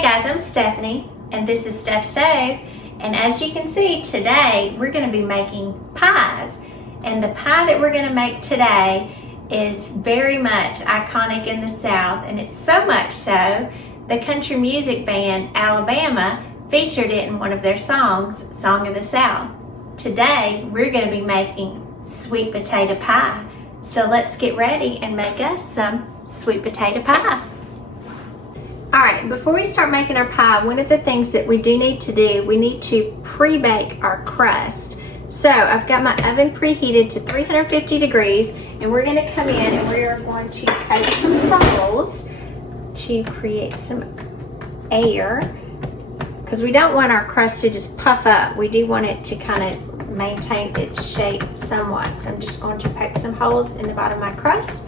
Hey guys, I'm Stephanie, and this is Steph Stove. And as you can see, today we're going to be making pies. And the pie that we're going to make today is very much iconic in the South, and it's so much so, the country music band Alabama featured it in one of their songs, Song of the South. Today, we're going to be making sweet potato pie. So let's get ready and make us some sweet potato pie. Alright, before we start making our pie, one of the things that we do need to do, we need to pre-bake our crust. So I've got my oven preheated to 350 degrees, and we're going to come in and we are going to poke some holes to create some air, because we don't want our crust to just puff up. We do want it to kind of maintain its shape somewhat. So I'm just going to poke some holes in the bottom of my crust,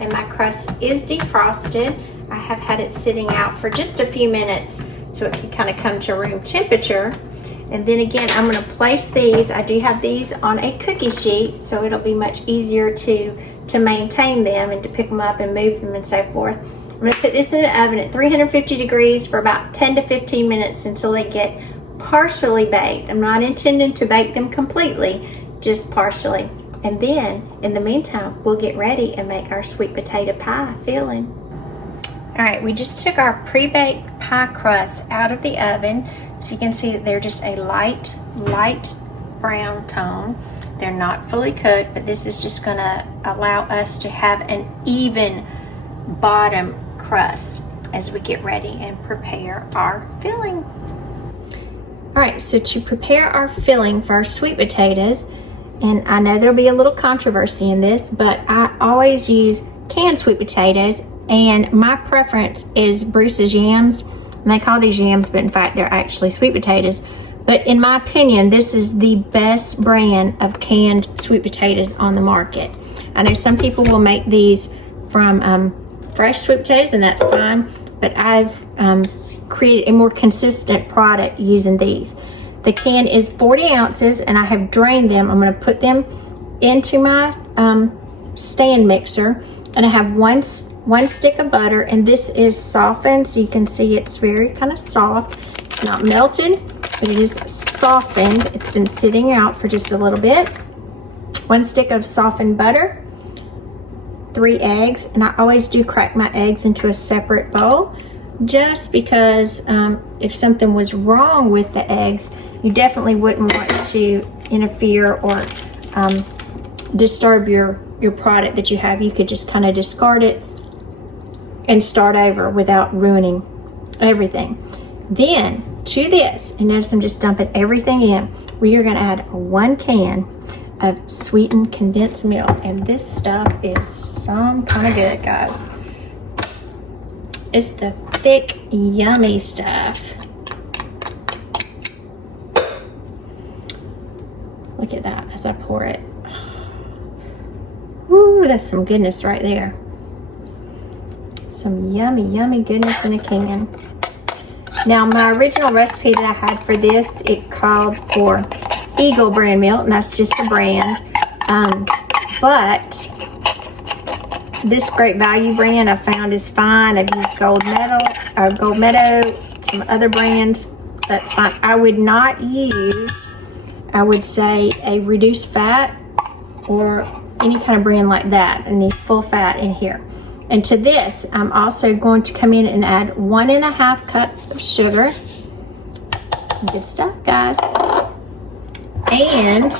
and my crust is defrosted. I have had it sitting out for just a few minutes so it can kind of come to room temperature. And then again, I'm going to place these. I do have these on a cookie sheet, so it'll be much easier to maintain them and to pick them up and move them and so forth. I'm going to put this in an oven at 350 degrees for about 10 to 15 minutes until they get partially baked. I'm not intending to bake them completely, just partially. And then, in the meantime, we'll get ready and make our sweet potato pie filling. Alright, we just took our pre-baked pie crust out of the oven. So you can see that they're just a light brown tone. They're not fully cooked, but this is just going to allow us to have an even bottom crust as we get ready and prepare our filling. Alright, so to prepare our filling for our sweet potatoes, and I know there'll be a little controversy in this, but I always use canned sweet potatoes, and my preference is Bruce's Yams. And they call these yams, but in fact they're actually sweet potatoes. But in my opinion, this is the best brand of canned sweet potatoes on the market. I know some people will make these from fresh sweet potatoes, and that's fine, but I've created a more consistent product using these. The can is 40 ounces, and I have drained them. I'm going to put them into my stand mixer, and I have one stick of butter, and this is softened, so you can see it's very kind of soft. It's not melted, but it is softened. It's been sitting out for just a little bit. One stick of softened butter, 3 eggs, and I always do crack my eggs into a separate bowl, just because if something was wrong with the eggs, you definitely wouldn't want to interfere or disturb your product that you have. You could just kind of discard it and start over without ruining everything. Then to this, and notice I'm just dumping everything in, we are going to add 1 can of sweetened condensed milk, and this stuff is some kind of good, guys. It's the thick, yummy stuff. Look at that as I pour it. Ooh, that's some goodness right there. Some yummy goodness in a can. Now, my original recipe that I had for this, it called for Eagle brand milk, and that's just a brand. But this Great Value brand I found is fine. I've used Gold Meadow, some other brands. That's fine. I would not use, I would say, a reduced fat or any kind of brand like that. I need full fat in here. And to this, I'm also going to come in and add 1.5 cups of sugar. Good stuff, guys. And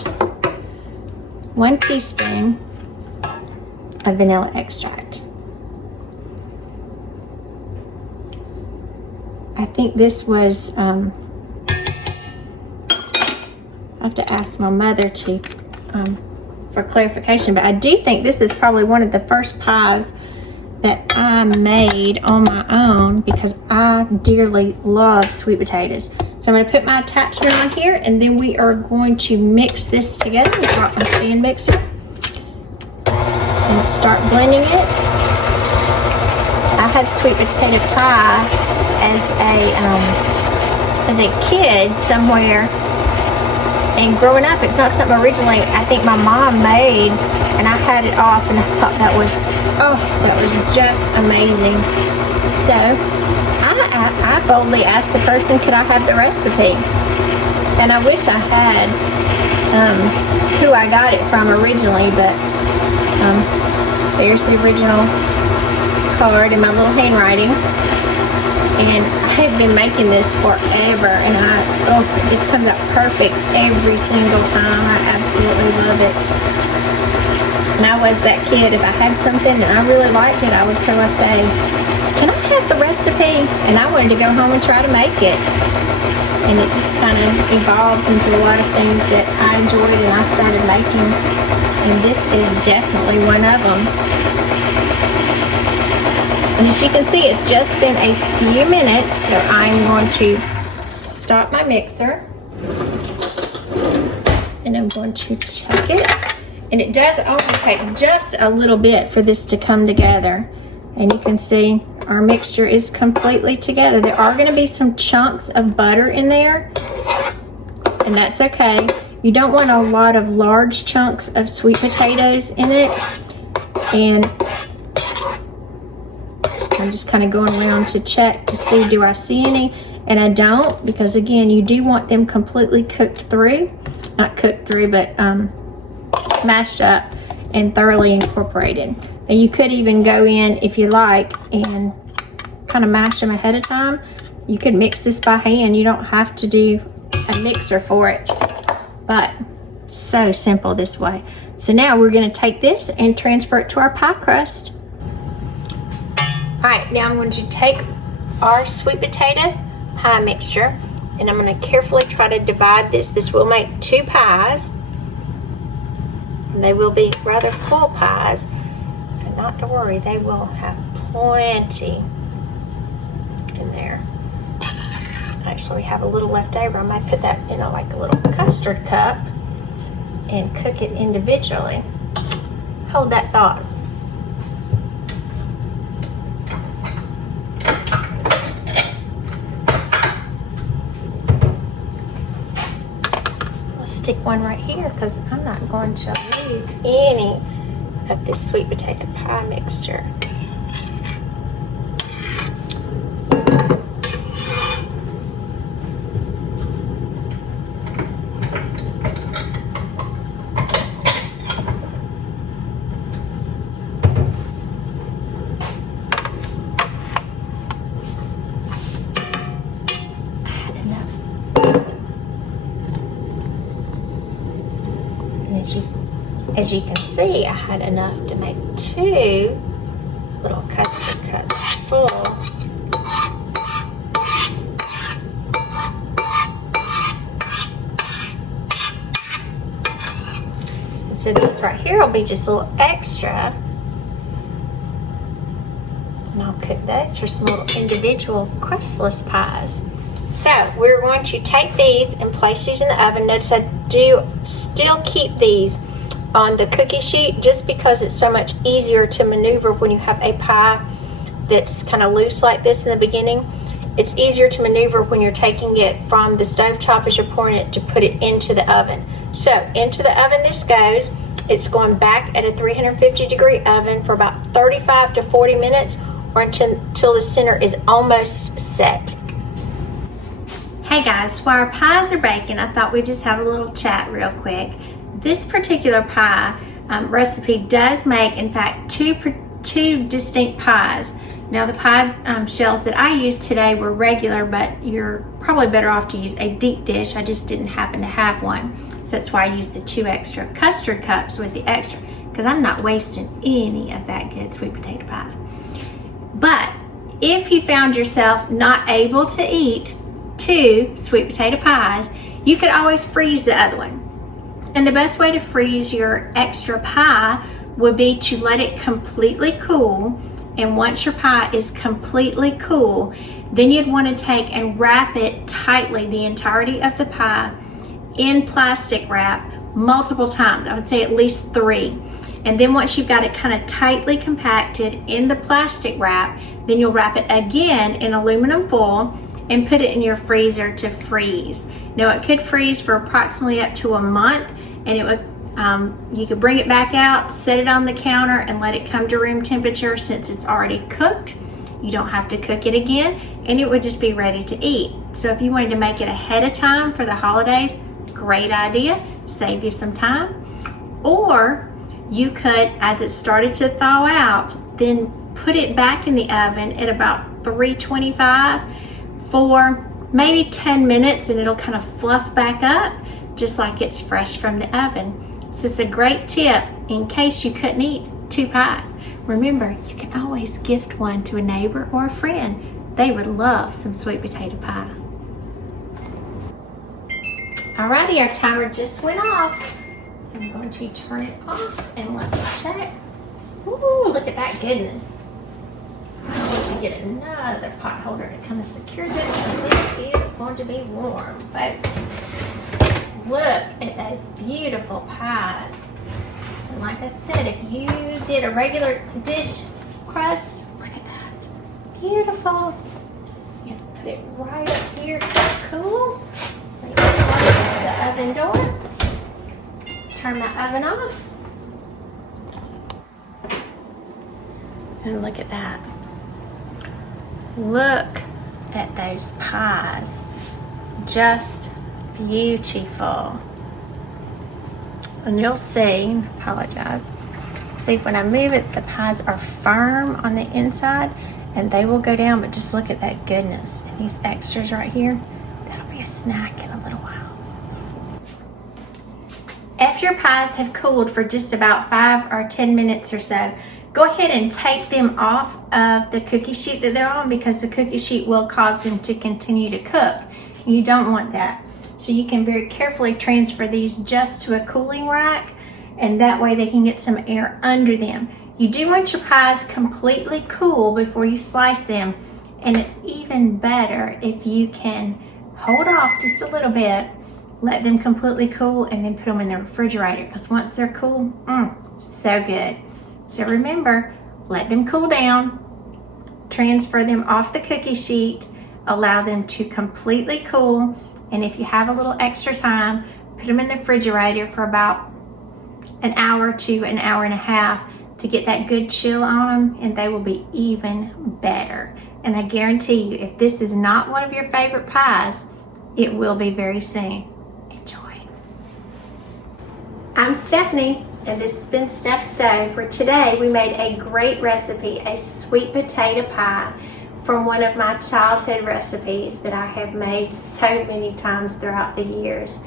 1 teaspoon of vanilla extract. I think this was, I have to ask my mother to, for clarification, but I do think this is probably one of the first pies that I made on my own, because I dearly love sweet potatoes. So I'm going to put my attachment on here, and then we are going to mix this together. Drop my stand mixer and start blending it. I had sweet potato pie as a kid somewhere, and growing up, it's not something originally I think my mom made, and I had it off, and I thought that was just amazing. So I I boldly asked the person, could I have the recipe? And I wish I had who I got it from originally, but there's the original card in my little handwriting. And I have been making this forever, and it just comes out perfect every single time. I absolutely love it. And I was that kid, if I had something and I really liked it, I would go and say, can I have the recipe? And I wanted to go home and try to make it. And it just kind of evolved into a lot of things that I enjoyed and I started making. And this is definitely one of them. And as you can see, it's just been a few minutes, so I'm going to stop my mixer. And I'm going to check it. And it does only take just a little bit for this to come together. And you can see our mixture is completely together. There are going to be some chunks of butter in there, and that's okay. You don't want a lot of large chunks of sweet potatoes in it. And I'm just kind of going around to check to see, do I see any? And I don't, because again, you do want them completely cooked through. Not cooked through, but mashed up and thoroughly incorporated. And you could even go in, if you like, and kind of mash them ahead of time. You could mix this by hand. You don't have to do a mixer for it. But so simple this way. So now we're going to take this and transfer it to our pie crust. All right, now I'm going to take our sweet potato pie mixture, and I'm going to carefully try to divide this. This will make 2 pies. And they will be rather full pies. So not to worry, they will have plenty in there. Actually, we have a little left over. I might put that in like a little custard cup and cook it individually. Hold that thought. Let's stick one right here because I'm not going to lose any of this sweet potato pie mixture. As you can see, I had enough to make 2 little custard cups full. And so these right here will be just a little extra. And I'll cook those for some little individual crustless pies. So we're going to take these and place these in the oven. Notice I do still keep these on the cookie sheet just because it's so much easier to maneuver when you have a pie that's kind of loose like this in the beginning. It's easier to maneuver when you're taking it from the stovetop as you're pouring it to put it into the oven. So into the oven this goes. It's going back at a 350-degree oven for about 35 to 40 minutes or until the center is almost set. Hey guys, while our pies are baking, I thought we'd just have a little chat real quick. This particular pie recipe does make, in fact, two distinct pies. Now the pie shells that I used today were regular, but you're probably better off to use a deep dish. I just didn't happen to have one. So that's why I used the 2 extra custard cups with the extra, because I'm not wasting any of that good sweet potato pie. But if you found yourself not able to eat 2 sweet potato pies, you could always freeze the other one. And the best way to freeze your extra pie would be to let it completely cool. And once your pie is completely cool, then you'd want to take and wrap it tightly, the entirety of the pie, in plastic wrap multiple times. I would say at least 3. And then once you've got it kind of tightly compacted in the plastic wrap, then you'll wrap it again in aluminum foil and put it in your freezer to freeze. Now it could freeze for approximately up to a month, and it would you could bring it back out, set it on the counter, and let it come to room temperature. Since it's already cooked, You don't have to cook it again, and it would just be ready to eat. So if you wanted to make it ahead of time for the holidays, great idea, save you some time. Or you could, as it started to thaw out, then put it back in the oven at about 325 for maybe 10 minutes, and it'll kind of fluff back up just like it's fresh from the oven. So it's a great tip in case you couldn't eat 2 pies. Remember, you can always gift one to a neighbor or a friend. They would love some sweet potato pie. Alrighty, our timer just went off. So I'm going to turn it off and let's check. Ooh, look at that goodness. I need to get another pot holder to kind of secure this, because it is going to be warm, folks. Look at those beautiful pies. And like I said, if you did a regular dish crust, look at that. Beautiful. You put it right up here to cool. Let me close the oven door. Turn my oven off. And look at that. Look at those pies. Just beautiful. And you'll see, apologize, see when I move it, the pies are firm on the inside and they will go down, but just look at that goodness. And these extras right here, that'll be a snack in a little while. After your pies have cooled for just about 5 or 10 minutes or so, go ahead and take them off of the cookie sheet that they're on, because the cookie sheet will cause them to continue to cook. You don't want that. So you can very carefully transfer these just to a cooling rack, and that way they can get some air under them. You do want your pies completely cool before you slice them, and it's even better if you can hold off just a little bit, let them completely cool, and then put them in the refrigerator, because once they're cool, so good. So remember, let them cool down, transfer them off the cookie sheet, allow them to completely cool, and if you have a little extra time, put them in the refrigerator for about an hour to an hour and a half to get that good chill on them, and they will be even better. And I guarantee you, if this is not one of your favorite pies, it will be very soon. Enjoy. I'm Stephanie, and this has been Steph Stove, where today we made a great recipe, a sweet potato pie from one of my childhood recipes that I have made so many times throughout the years.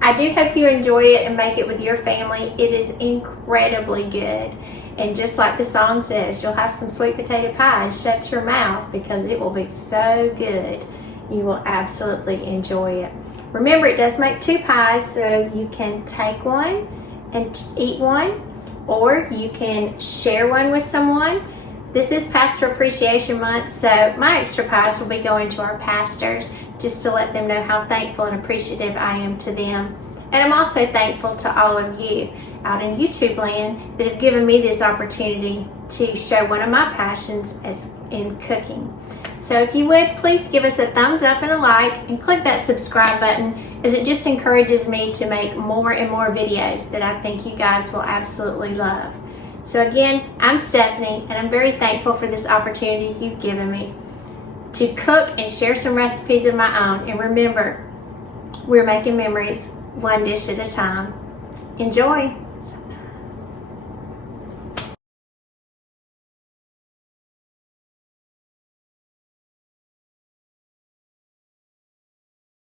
I do hope you enjoy it and make it with your family. It is incredibly good. And just like the song says, you'll have some sweet potato pie and shut your mouth, because it will be so good. You will absolutely enjoy it. Remember, it does make 2 pies, so you can take one and eat one, or you can share one with someone. This is Pastor Appreciation Month, so my extra pies will be going to our pastors, just to let them know how thankful and appreciative I am to them. And I'm also thankful to all of you out in YouTube land that have given me this opportunity to show one of my passions as in cooking. So if you would, please give us a thumbs up and a like, and click that subscribe button, as it just encourages me to make more and more videos that I think you guys will absolutely love. So again, I'm Stephanie, and I'm very thankful for this opportunity you've given me to cook and share some recipes of my own. And remember, we're making memories one dish at a time. Enjoy!